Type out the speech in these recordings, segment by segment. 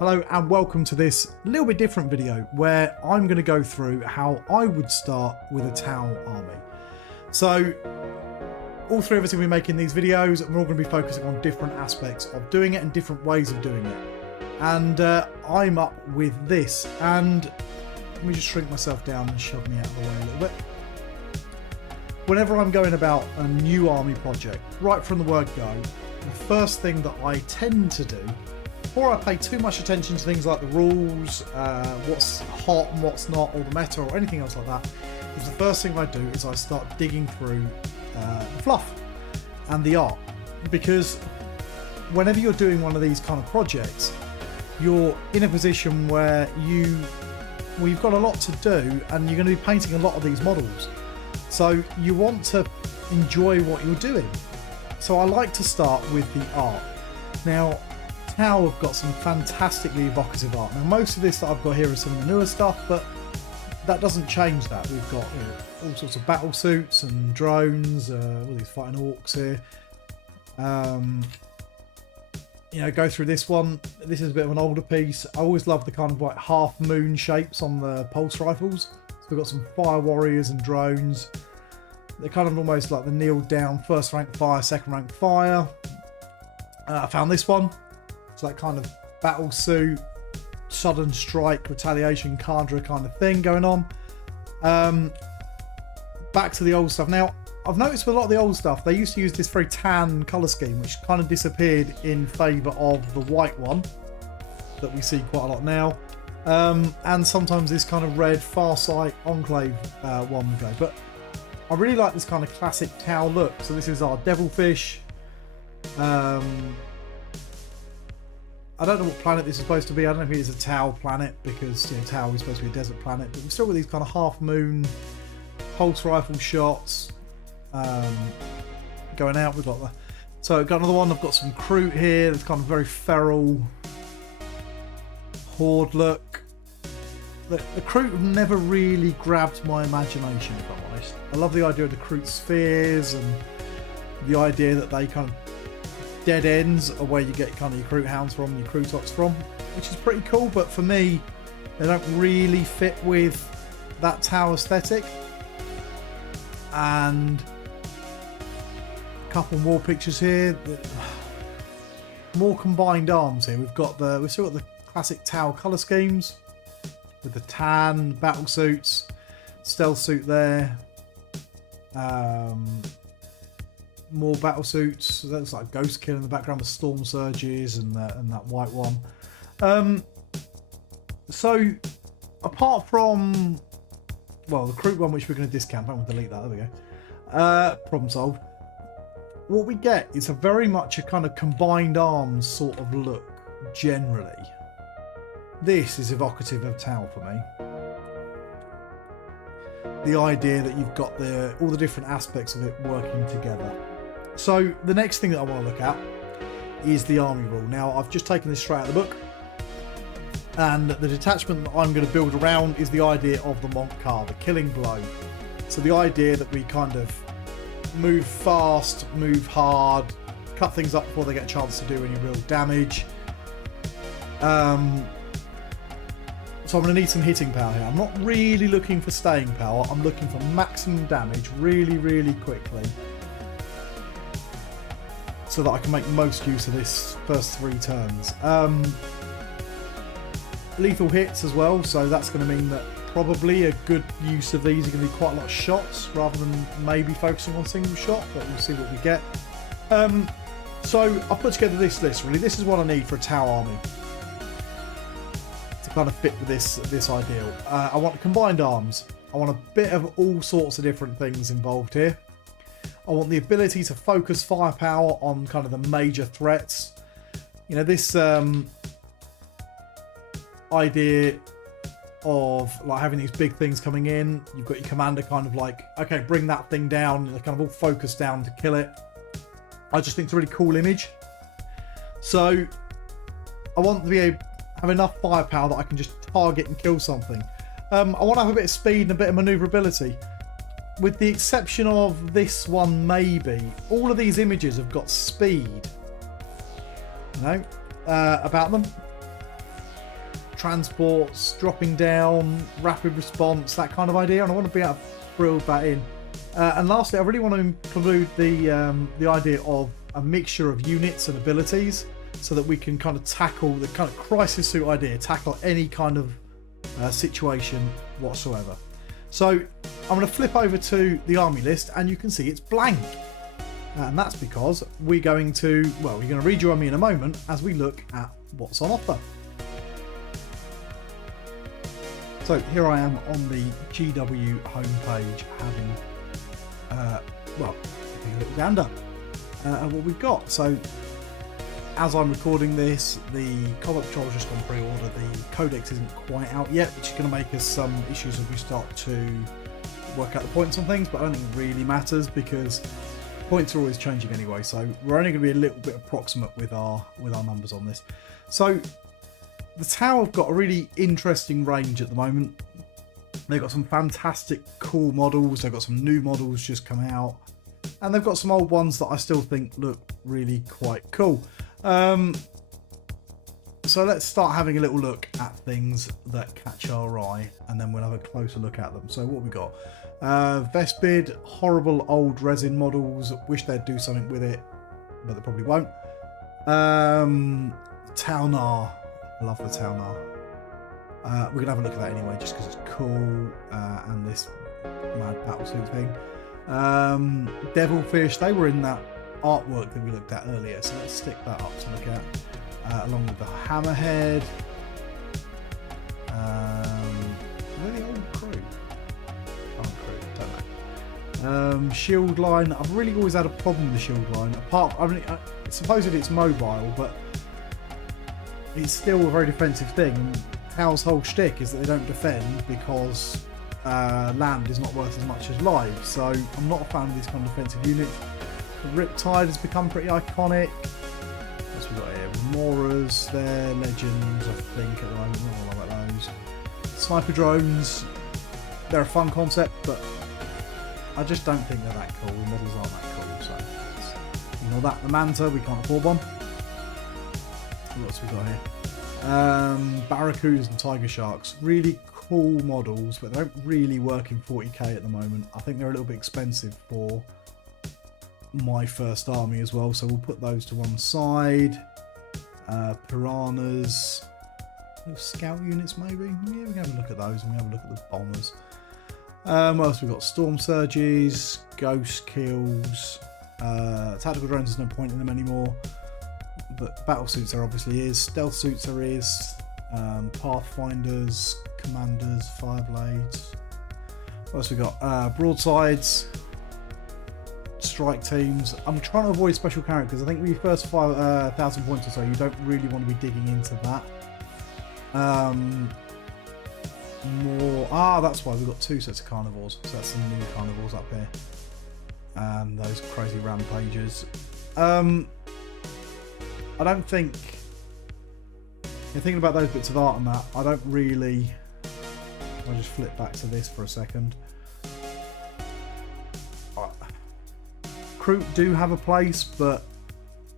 Hello and welcome to this little bit different video where I'm going to go through how I would start with a Tau army. So all three of us are going to be making these videos and we're all going to be focusing on different aspects of doing it and different ways of doing it. And I'm up with this, and let me just shrink myself down and shove me out of the way a little bit. Whenever I'm going about a new army project, right from the word go, the first thing that I tend to do, before I pay too much attention to things like the rules, what's hot and what's not, or the meta or anything else like that, is the first thing I do is I start digging through the fluff and the art. Because whenever you're doing one of these kind of projects, you're in a position where you've got a lot to do and you're going to be painting a lot of these models. So you want to enjoy what you're doing. So I like to start with the art. Now, Tau have got some fantastically evocative art. Now, most of this that I've got here is some of the newer stuff, but that doesn't change that. We've got all sorts of battle suits and drones, all these fighting orcs here. Go through this one. This is a bit of an older piece. I always love the kind of like half moon shapes on the pulse rifles. So we've got some fire warriors and drones. They're kind of almost like the kneel down first rank fire, second rank fire. I found this one. It's that kind of battle suit, sudden strike, retaliation, Cadre kind of thing going on. Back to the old stuff. Now, I've noticed with a lot of the old stuff, they used to use this very tan colour scheme, which kind of disappeared in favour of the white one that we see quite a lot now. And sometimes this kind of red Farsight Enclave one we go. But I really like this kind of classic Tau look. So this is our Devilfish. I don't know what planet this is supposed to be. I don't know if it is a Tau planet because Tau is supposed to be a desert planet. But we've still got these kind of half moon pulse rifle shots going out. We've got got another one. I've got some Groot here. That's kind of very feral horde look. The Groot have never really grabbed my imagination, if I'm honest. I love the idea of the Groot spheres and the idea that they kind of dead ends are where you get kind of your Groot hounds from, your Grootox from, which is pretty cool. But for me, they don't really fit with that Tau aesthetic. And a couple more pictures here. More combined arms here. We've still got the classic Tau colour schemes with the tan battle suits, stealth suit there. More battle suits. That's like Ghost Kill in the background with storm surges and that white one. So apart from the Groot one, which we're going to discount, I'm going to delete that. There we go. Problem solved. What we get is a very much a kind of combined arms sort of look generally. This is evocative of Tau for me. The idea that you've got all the different aspects of it working together. So the next thing that I want to look at is the army rule. Now, I've just taken this straight out of the book, and the detachment that I'm going to build around is the idea of the Monk Car, the killing blow. So the idea that we kind of move fast, move hard, cut things up before they get a chance to do any real damage. So I'm going to need some hitting power here. I'm not really looking for staying power. I'm looking for maximum damage really, really quickly, so that I can make most use of this first 3 turns. Lethal hits as well, so that's going to mean that probably a good use of these are going to be quite a lot of shots rather than maybe focusing on single shot, but we'll see what we get. So I've put together this list, really. This is what I need for a Tau army to kind of fit with this ideal. I want combined arms. I want a bit of all sorts of different things involved here. I want the ability to focus firepower on kind of the major threats. This idea of like having these big things coming in. You've got your commander kind of like, okay, bring that thing down. They're kind of all focused down to kill it. I just think it's a really cool image. So I want to have enough firepower that I can just target and kill something. I want to have a bit of speed and a bit of maneuverability. With the exception of this one, maybe. All of these images have got speed, about them. transports, dropping down, rapid response, that kind of idea, and I want to be able to build that in. And lastly, I really want to include the idea of a mixture of units and abilities, so that we can kind of tackle the kind of crisis suit idea, tackle any kind of situation whatsoever. So I'm going to flip over to the army list, and you can see it's blank. And that's because we're going to rejoin me in a moment as we look at what's on offer. So here I am on the GW homepage having, a little gander at what we've got. So as I'm recording this, the Combat Patrol's just gone pre-order. The Codex isn't quite out yet, which is going to make us some issues as we start to work out the points on things, but I don't think it really matters because points are always changing anyway, so we're only going to be a little bit approximate with our numbers on this. So the Tau have got a really interesting range at the moment. They've got some fantastic cool models, they've got some new models just come out, and they've got some old ones that I still think look really quite cool. So let's start having a little look at things that catch our eye, and then we'll have a closer look at them. So what we got? Vespid, horrible old resin models. Wish they'd do something with it, but they probably won't. Taunar, love the Taunar. We're gonna have a look at that anyway, just because it's cool, and this mad battlesuit thing. Devilfish, they were in that artwork that we looked at earlier, so let's stick that up to look at, along with the Hammerhead. Where the old crew? Shield line. I've really always had a problem with the shield line. Supposedly it's mobile, but it's still a very defensive thing. Tau's whole shtick is that they don't defend because land is not worth as much as live. So I'm not a fan of these kind of defensive units. The Riptide has become pretty iconic. What's we got here? Remoras, they're legends, I think, at the moment. Not all about those. Sniper drones, they're a fun concept, but I just don't think they're that cool. The models aren't that cool, so ignore that. The Manta, we can't afford one. What else we got here? Barracudas and Tiger Sharks, really cool models, but they don't really work in 40k at the moment. I think they're a little bit expensive for my first army as well, so we'll put those to one side. Piranhas, scout units maybe. Yeah, we can have a look at those, and we have a look at the bombers. What else we got? Storm surges, ghost kills, tactical drones. There's no point in them anymore, but battle suits there obviously is. Stealth suits there is. Pathfinders, commanders, fireblades. What else we got? Broadsides, strike teams. I'm trying to avoid special characters. I think when you first fire 1,000 points or so, you don't really want to be digging into that. That's why we've got two sets of carnivores. So that's some new carnivores up here. Those crazy rampagers. I don't think, you're thinking about those bits of art and that, I don't really, I'll just flip back to this for a second. Grots do have a place, but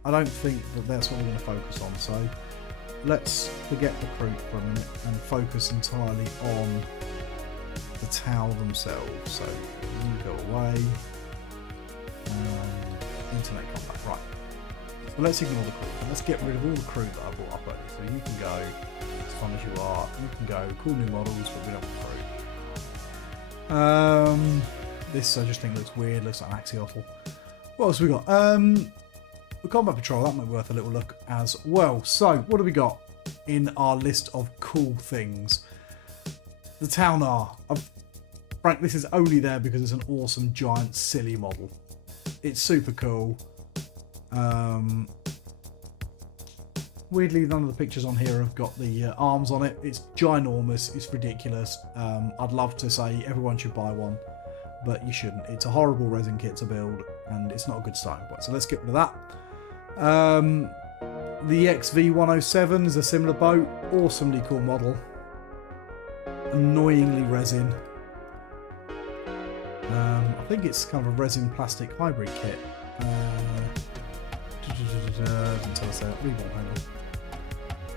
I don't think that that's what we're going to focus on. So let's forget the Grots for a minute and focus entirely on the Tau themselves. So you go away. Internet combat, right. So let's ignore the Grots. Let's get rid of all the Grots that I brought up earlier. So you can go as fun as you are. You can go cool new models, but we don't want Grots. This I just think looks weird. Looks like an Axiotl. What else have we got? The Combat Patrol, that might be worth a little look as well. So, what have we got in our list of cool things? The Taunar. Frank, this is only there because it's an awesome, giant, silly model. It's super cool. Weirdly, none of the pictures on here have got the arms on it. It's ginormous. It's ridiculous. I'd love to say everyone should buy one, but you shouldn't. It's a horrible resin kit to build, and it's not a good starting point. So let's get rid of that. The XV107 is a similar boat. Awesomely cool model. Annoyingly resin. I think it's kind of a resin plastic hybrid kit. Doesn't tell us that. Reborn, hang on.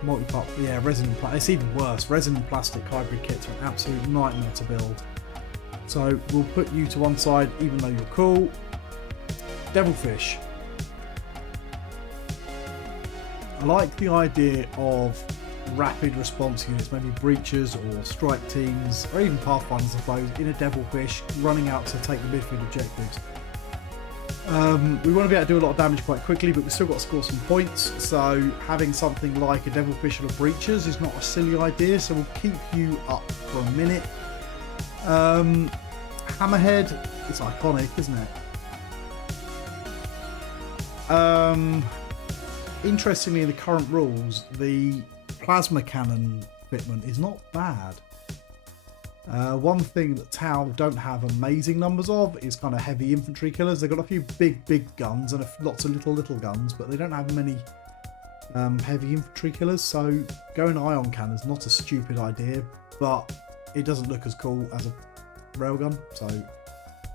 multi-part, yeah, resin and plastic. It's even worse. Resin and plastic hybrid kits are an absolute nightmare to build. So we'll put you to one side, even though you're cool. Devilfish. I like the idea of rapid response units, maybe breachers or strike teams, or even pathfinders, I suppose, in a devilfish running out to take the midfield objectives. We want to be able to do a lot of damage quite quickly, but we've still got to score some points, so having something like a devilfish or a breachers is not a silly idea, so we'll keep you up for a minute. Hammerhead, it's iconic, isn't it? Interestingly, in the current rules, the plasma cannon fitment is not bad. One thing that Tau don't have amazing numbers of is kind of heavy infantry killers. They've got a few big guns and lots of little guns, but they don't have many heavy infantry killers, so going ion cannon is not a stupid idea, but it doesn't look as cool as a railgun, so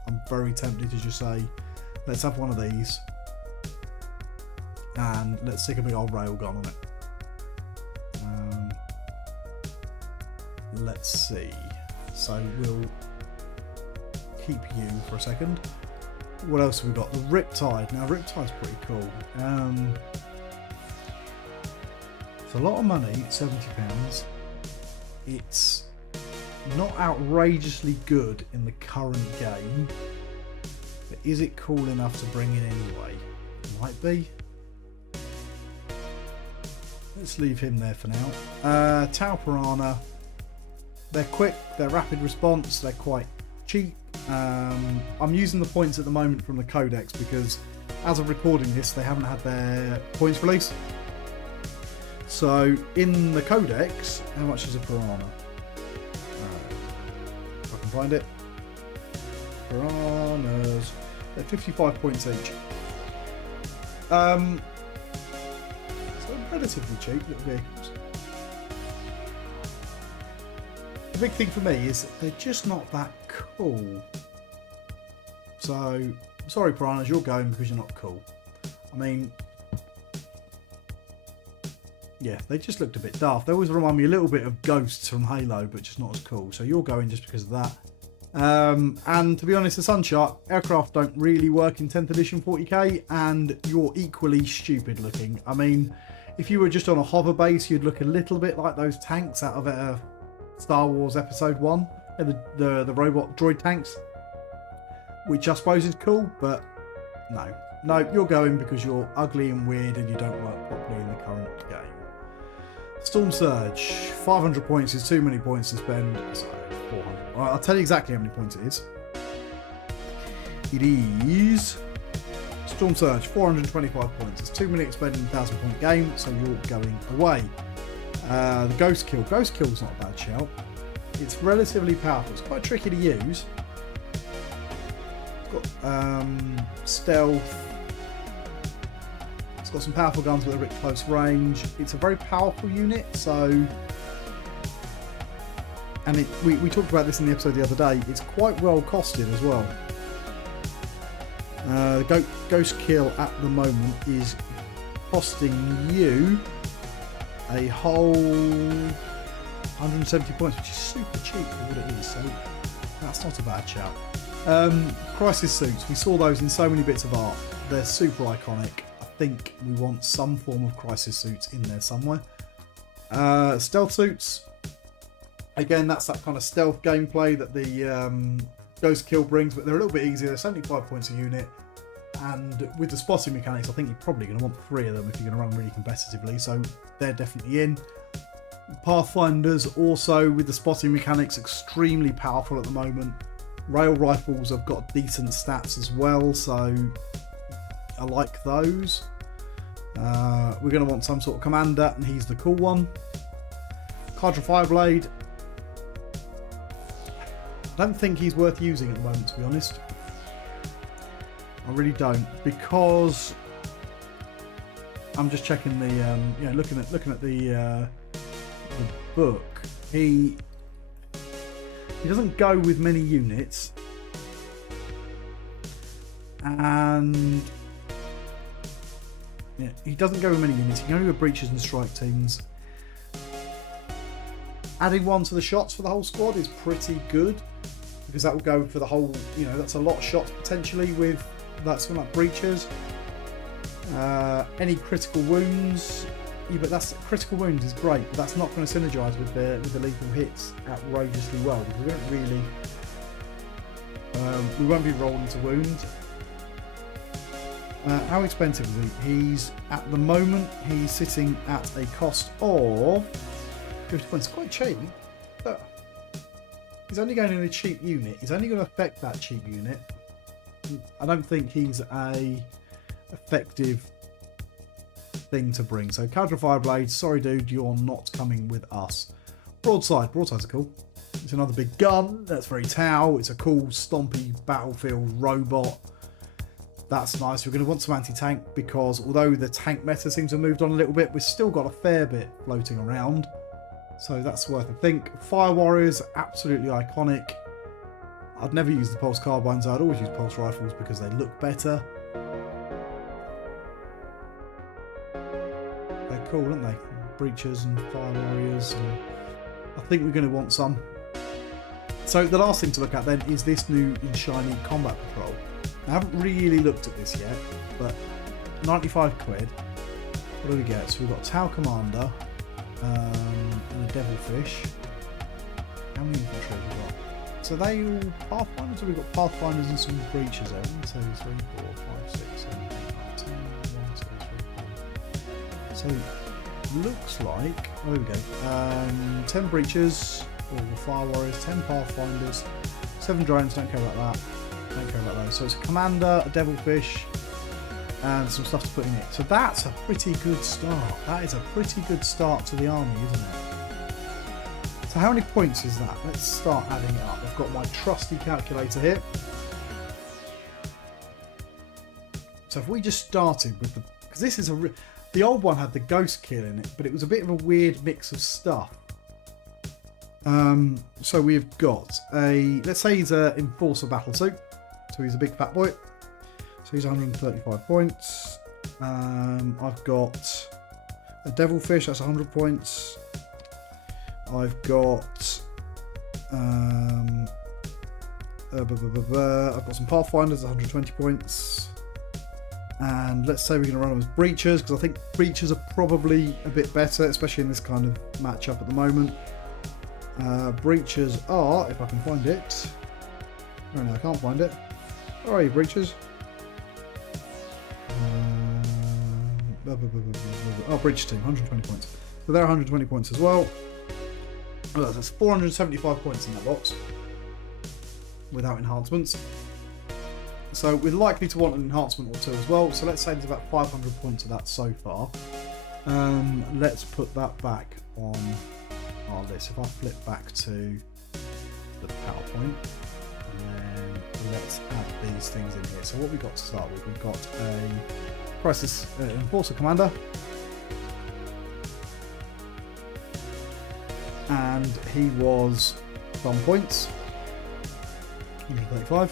I'm very tempted to just say, let's have one of these and let's stick a big old railgun on it. Let's see. So we'll keep you for a second. What else have we got? The Riptide. Now Riptide's pretty cool. It's a lot of money, £70. It's not outrageously good in the current game, but is it cool enough to bring in anyway? Might be. Let's leave him there for now. Tau Piranha. They're quick, they're rapid response, they're quite cheap. I'm using the points at the moment from the codex because as of recording this, they haven't had their points release. So in the codex, how much is a Piranha? If I can find it. Piranhas, they're 55 points each. So relatively cheap little vehicles. The big thing for me is that they're just not that cool. So, sorry Piranhas, you're going because you're not cool. I mean, yeah, they just looked a bit daft. They always remind me a little bit of Ghosts from Halo, but just not as cool. So you're going just because of that. And to be honest, the Sunshark aircraft don't really work in 10th edition 40k, and you're equally stupid looking. I mean, if you were just on a hover base, you'd look a little bit like those tanks out of Star Wars Episode 1, the robot droid tanks, which I suppose is cool, but no, you're going because you're ugly and weird and you don't work properly in the current game. Storm Surge, 500 points is too many points to spend, so 400. All right, I'll tell you exactly how many points it is. It is Storm Surge, 425 points. It's too many to spend in a 1,000-point game, so you're going away. The Ghost Kill. Ghost Kill's not a bad shout. It's relatively powerful. It's quite tricky to use. It's got stealth. It's got some powerful guns with a bit close range. It's a very powerful unit, so... And we talked about this in the episode the other day. It's quite well costed as well. Ghost Kill at the moment is costing you a whole 170 points, which is super cheap for what it is, so that's not a bad shout. Crisis suits, we saw those in so many bits of art. They're super iconic. I think we want some form of crisis suits in there somewhere. Stealth suits, again, that's that kind of stealth gameplay that the Ghost Kill brings, but they're a little bit easier. They're 75 points a unit, and with the spotting mechanics, I think you're probably going to want 3 of them if you're going to run really competitively, so they're definitely in. Pathfinders also, with the spotting mechanics, extremely powerful at the moment. Rail rifles have got decent stats as well, so I like those. We're going to want some sort of commander, and he's the cool one. Cadre Fireblade, I don't think he's worth using at the moment, to be honest. I really don't, because I'm just checking the looking at the book. He doesn't go with many units, and he doesn't go with many units. He can only go with breaches and strike teams. Adding one to the shots for the whole squad is pretty good, because that will go for the whole, you know, that's a lot of shots potentially with that something like breaches. Any critical wounds, yeah, but that's critical wounds is great, but that's not going to synergize with the lethal hits outrageously well, because we don't really, we won't be rolling to wound. How expensive is he? He's, at the moment, he's sitting at a cost of 50 points. Quite cheap, but he's only going in a cheap unit. He's only going to affect that cheap unit. I don't think he's a effective thing to bring. So Cadra Fireblade, sorry dude, you're not coming with us. Broadside. Broadsides are cool. It's another big gun. That's very Tau. It's a cool stompy battlefield robot. That's nice. We're going to want some anti-tank, because although the tank meta seems to have moved on a little bit, we've still got a fair bit floating around. So that's worth a think. Fire Warriors, absolutely iconic. I'd never use the pulse carbines. I'd always use pulse rifles because they look better. They're cool, aren't they? Breachers and Fire Warriors. And I think we're going to want some. So the last thing to look at then is this new and shiny Combat Patrol. I haven't really looked at this yet, but 95 quid. What do we get? So we've got Tau Commander and a Devilfish. How many infantry have we got? So they all Pathfinders, or we've got Pathfinders and some breaches there. 1, 2, 3, 4, 5, 6, 7, 8, 9, 10, 1, 2, 3, 4. So looks like, there we go. 10 breaches, or Fire Warriors, 10 Pathfinders, 7 drones, don't care about that. Don't care about those. So it's a commander, a devilfish, and some stuff to put in it. So that's a pretty good start. That is a pretty good start to the army, isn't it? So how many points is that? Let's start adding it up. I've got my trusty calculator here. So if we just started with the, because this is the old one had the ghost kill in it, but it was a bit of a weird mix of stuff. So we've got a, let's say he's an enforcer battle suit. So he's a big fat boy. So he's 135 points. I've got a devilfish, that's 100 points. I've got I've got some Pathfinders, 120 points. And let's say we're going to run them as breachers, because I think breachers are probably a bit better, especially in this kind of matchup at the moment. Breachers are, if I can find it. Oh no, I can't find it. Where are you, breachers? Oh, breach team, 120 points. So they're 120 points as well. Oh, that's 475 points in that box without enhancements. So we're likely to want an enhancement or two as well. So let's say there's about 500 points of that so far. Let's put that back on our list. If I flip back to the PowerPoint, and then let's add these things in here. So what we've got to start with, we've got a Crisis Enforcer Commander, and he was some points, 135,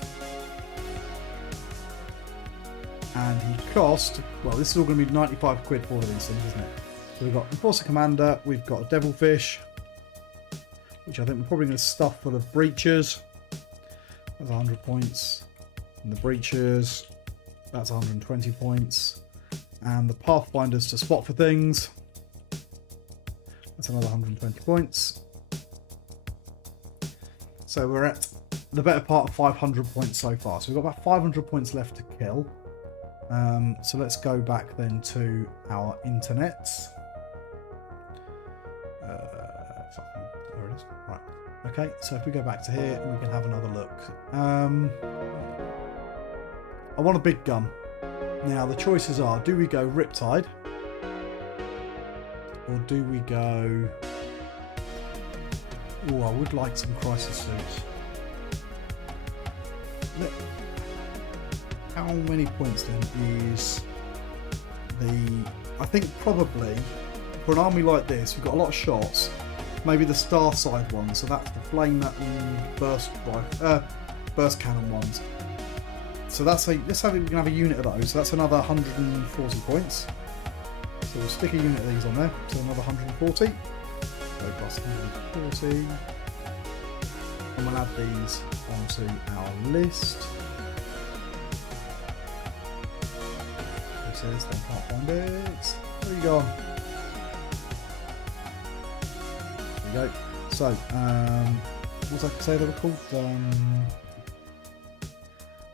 and he cost, well, this is all going to be 95 quid for all of these things, isn't it? So we've got Enforcer Commander, we've got a Devilfish, which I think we're probably going to stuff full of breachers. That's 100 points. And the breachers, that's 120 points. And the Pathfinders to spot for things, that's another 120 points. So we're at the better part of 500 points so far. So we've got about 500 points left to kill. So let's go back then to our internets. There it is. Right. Okay, so if we go back to here, we can have another look. I want a big gun. Now the choices are: do we go Riptide, or do we go? Oh, I would like some Crisis suits. How many points then is the? I think probably for an army like this, we've got a lot of shots. Maybe the star side ones, so that's the flame and burst cannon ones. So that's a, let's have we can have a unit of those. So that's another 140 points. So we'll stick a unit of these on there, so another 140. They cost 140. And we'll add these onto our list. Who says they can't find it? Where are you gone? There we go. So, what was I going to say they were called?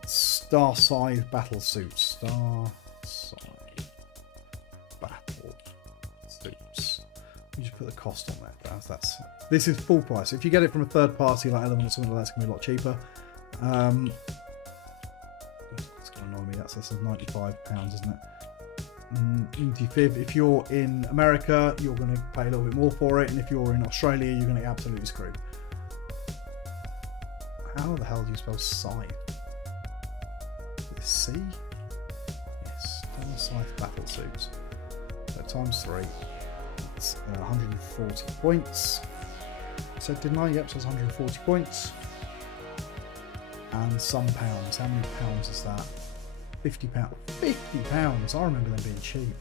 Star-side battle suits. Star-side battle suits. You just put the cost on that. This is full price. If you get it from a third party like Element or something like that, it's going to be a lot cheaper. It's going to annoy me. That says £95, isn't it? If you're in America, you're going to pay a little bit more for it, and if you're in Australia, you're going to get absolutely screwed. How the hell do you spell scythe? C? Yes, Scythe battle suits. So times 3. It's 140 points. So didn't I? Yep, so it's 140 points. And some pounds. How many pounds is that? £50. £50! I remember them being cheap.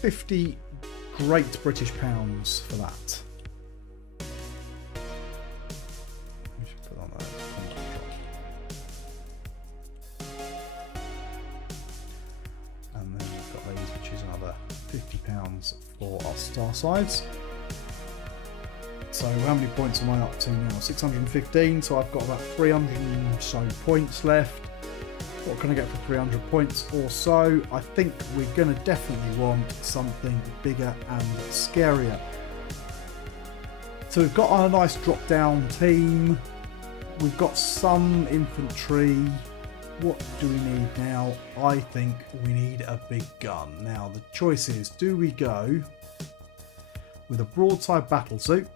50 great British pounds for that. We should put on that. And then we've got these, which is another £50 for our star sides. So how many points am I up to now? 615, so I've got about 300 or so points left. What can I get for 300 points or so? I think we're going to definitely want something bigger and scarier. So we've got our nice drop-down team. We've got some infantry. What do we need now? I think we need a big gun. Now the choice is, do we go with a broadside battle suit?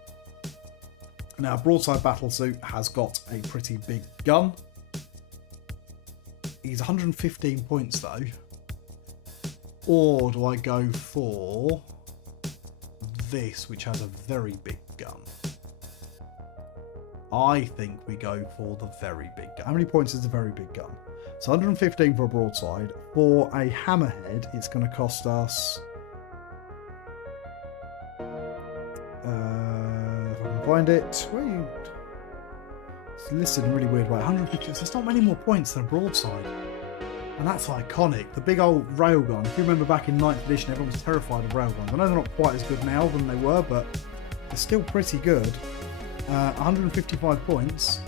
Now, a broadside battle suit has got a pretty big gun. He's 115 points though. Or do I go for this, which has a very big gun? I think we go for the very big gun. How many points is the very big gun? So 115 for a broadside. For a hammerhead, it's going to cost us... find it. Where are you? It's listed in a really weird way. 150. There's not many more points than a broadside, and that's iconic. The big old railgun. If you remember back in 9th edition, everyone was terrified of railguns. I know they're not quite as good now than they were, but they're still pretty good. 155 points.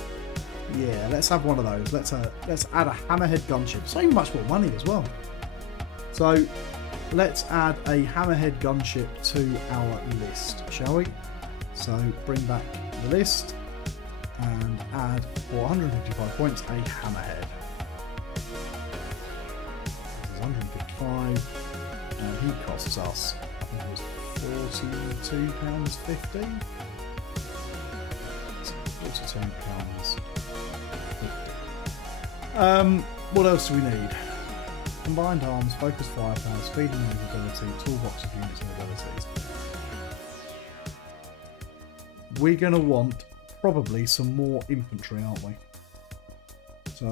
Yeah, let's have one of those. Let's add a hammerhead gunship. It's not even much more money as well. So let's add a hammerhead gunship to our list, shall we? So bring back the list and add for 155 points a hammerhead. This is 155 and he costs us, I think it was £42.50. £42.50. What else do we need? Combined arms, focused firepower, speed and maneuverability, toolbox of units and abilities. We're going to want probably some more infantry, aren't we? So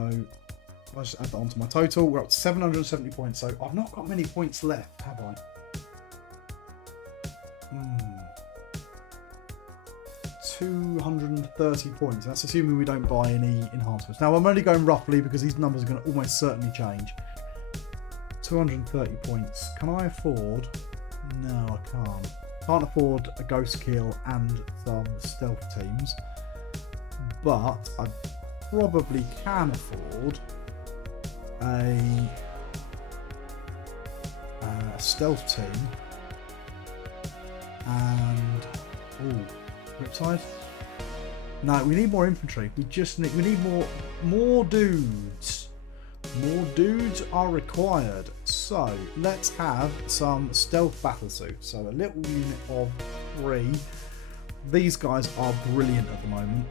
I'll just add that onto my total. We're up to 770 points, so I've not got many points left, have I? 230 points. That's assuming we don't buy any enhancements. Now I'm only going roughly because these numbers are going to almost certainly change. 230 points. Can I afford? No, I can't. Can't afford a ghost kill and some stealth teams, but I probably can afford a stealth team and Riptide. No, we need more infantry. We need more dudes. More dudes are required. So let's have some stealth battle suits. So a little unit of 3. These guys are brilliant at the moment.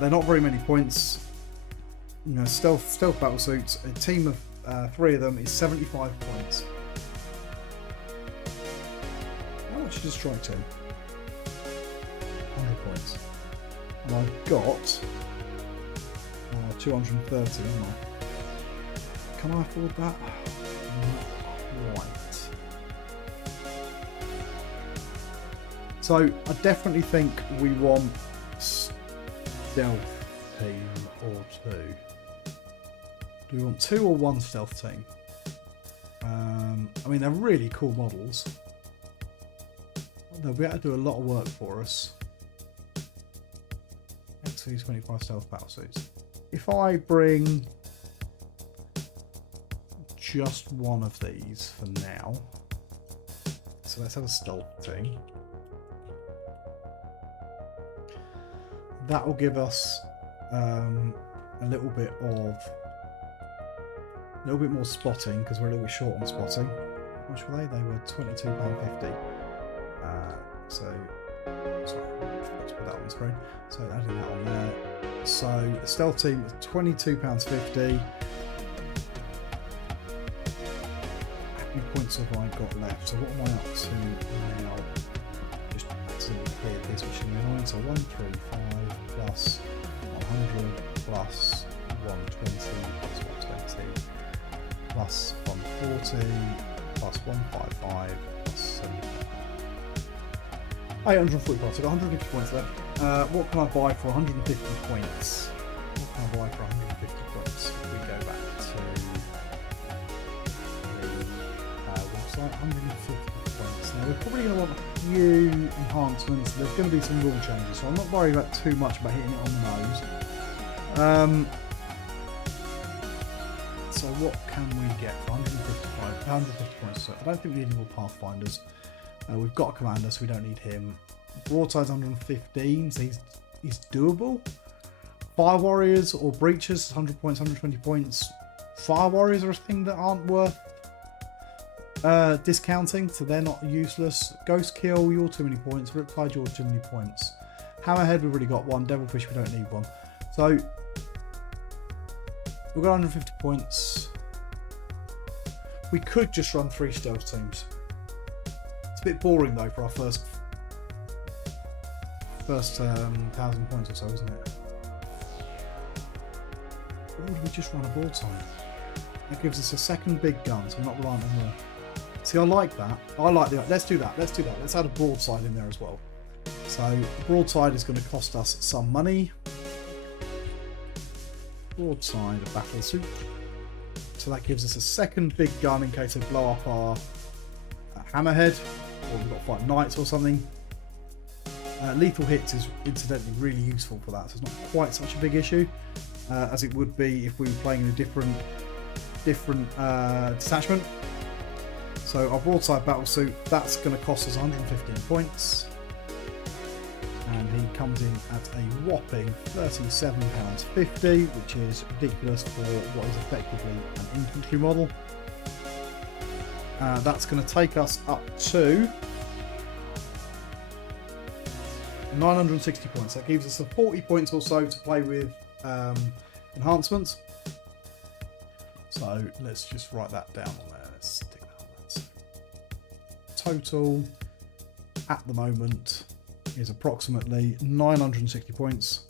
They're not very many points. You know, stealth battle suits. A team of 3 of them is 75 points. How much is a strike team? 100 points. And I've got 230, haven't I? Can I afford that? Not quite. So I definitely think we want stealth team or 2. Do we want 2 or 1 stealth team? I mean, they're really cool models. They'll be able to do a lot of work for us. XC25 stealth battle suits. If I bring just 1 of these for now, so let's have a stealth team. That will give us a little bit more spotting because we're a little bit short on spotting. How much were they? They were £22.50. Sorry, let's put that on the screen. So adding that on there. So the stealth team is £22.50. How many points have I got left? So what am I up to now? Just accidentally cleared this, which is annoying. So 135 plus 100 plus 120 plus 120 plus 140 plus 155 plus 75. 840 points. I've got 150 points left. What can I buy for 150 points? What can I buy for 150 points? If we go back to the website, 150 points. Now we're probably going to want a few enhancements. There's going to be some rule changes, so I'm not worried about too much about hitting it on the nose. So what can we get for 150 points? So I don't think we need any more Pathfinders. We've got a commander, so we don't need him. Broadside's 115, so he's doable. Fire Warriors or Breachers, 100 points, 120 points. Fire Warriors are a thing that aren't worth discounting, so they're not useless. Ghost Kill, you're too many points. Riptide, you're too many points. Hammerhead, we've already got 1. Devilfish, we don't need 1. So we've got 150 points. We could just run 3 stealth teams. It's a bit boring though for our first 1,000 points or so, isn't it? Or would we just run a broadside? That gives us a second big gun, so we're not reliant on more. See, I like that. I like the. Let's do that. Let's add a broadside in there as well. So the broadside is going to cost us some money. Broadside, a battle suit. So that gives us a second big gun in case they blow up our hammerhead, or we've got to fight knights or something. Lethal hits is incidentally really useful for that, so it's not quite such a big issue as it would be if we were playing in a different detachment. So our broadside battle suit, that's going to cost us 115 points, and he comes in at a whopping £37.50, which is ridiculous for what is effectively an infantry model. That's going to take us up to 960 points. That gives us a 40 points or so to play with enhancements. So let's just write that down on there. Let's stick that on there. So total at the moment is approximately 960 points.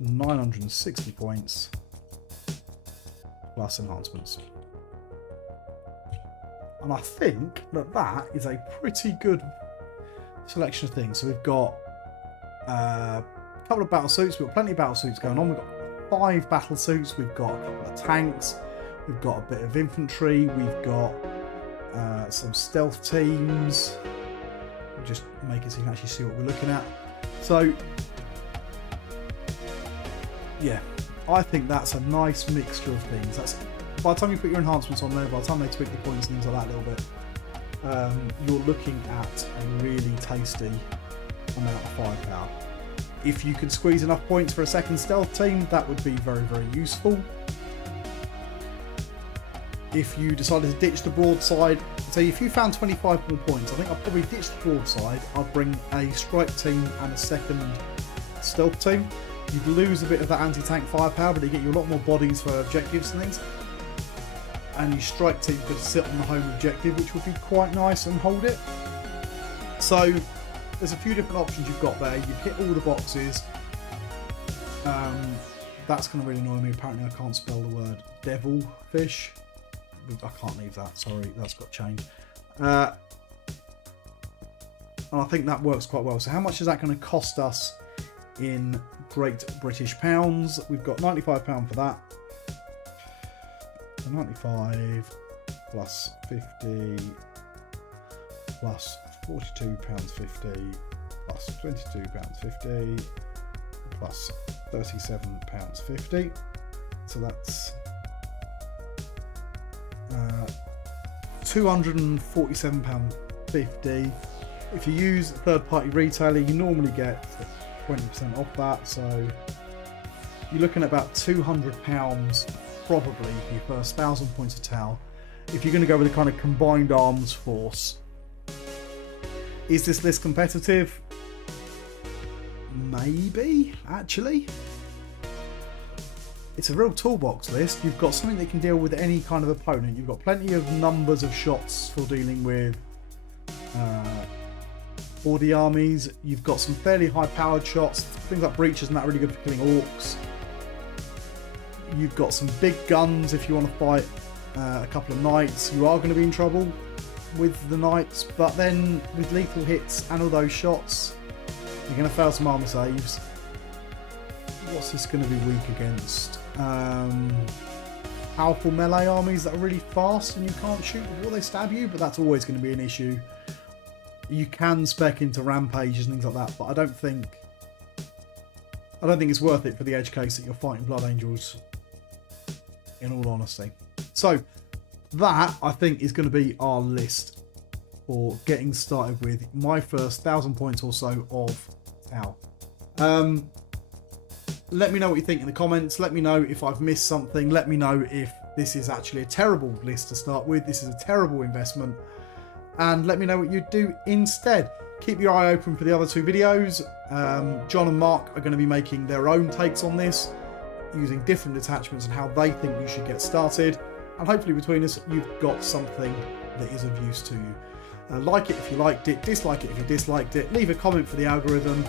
960 points plus enhancements. And I think that is a pretty good selection of things. So we've got a couple of battle suits. We've got plenty of battle suits going on. We've got 5 battle suits. We've got a couple of tanks. We've got a bit of infantry. We've got some stealth teams. We'll just make it so you can actually see what we're looking at. So yeah, I think that's a nice mixture of things. That's by the time you put your enhancements on there, by the time they tweak the points and things like that a little bit, you're looking at a really tasty amount of firepower. If you could squeeze enough points for a second stealth team, that would be very, very useful. If you decided to ditch the broadside, so if you found 25 more points, I think I'd probably ditch the broadside. I'd bring a strike team and a second stealth team. You'd lose a bit of that anti-tank firepower, but you get you a lot more bodies for objectives and things. And your strike team could sit on the home objective, which would be quite nice, and hold it. So there's a few different options you've got there. You've hit all the boxes. That's going to really annoy me. Apparently I can't spell the word devilfish. I can't leave that, sorry, that's got changed. And I think that works quite well. So how much is that going to cost us in Great British pounds? We've got £95 for that. So 95 plus 50 plus £42.50 plus £22.50 plus £37.50. So that's £247.50. If you use a third-party retailer, you normally get 20% off that. So you're looking at about £200 probably for your first 1,000 points of towel. If you're going to go with a kind of combined arms force. Is this list competitive? Maybe, actually. It's a real toolbox list. You've got something that can deal with any kind of opponent. You've got plenty of numbers of shots for dealing with all the armies. You've got some fairly high-powered shots. Things like breaches and that are really good for killing orcs. You've got some big guns if you want to fight a couple of knights. You are going to be in trouble with the knights, but then with lethal hits and all those shots, you're going to fail some armor saves. What's this going to be weak against? Powerful melee armies that are really fast and you can't shoot before they stab you, but that's always going to be an issue. You can spec into rampages and things like that, but I don't think it's worth it for the edge case that you're fighting Blood Angels, in all honesty. So that, I think, is going to be our list for getting started with my first 1,000 points or so of Tau. Let me know what you think in the comments. Let me know if I've missed something. Let me know if this is actually a terrible list to start with. This is a terrible investment. And let me know what you'd do instead. Keep your eye open for the other two videos. John and Mark are going to be making their own takes on this, using different attachments and how they think you should get started. And hopefully between us, you've got something that is of use to you. Like it if you liked it, dislike it if you disliked it, leave a comment for the algorithm,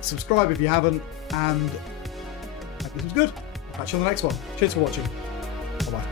subscribe if you haven't, and hope this was good. Catch you on the next one. Cheers for watching. Bye bye.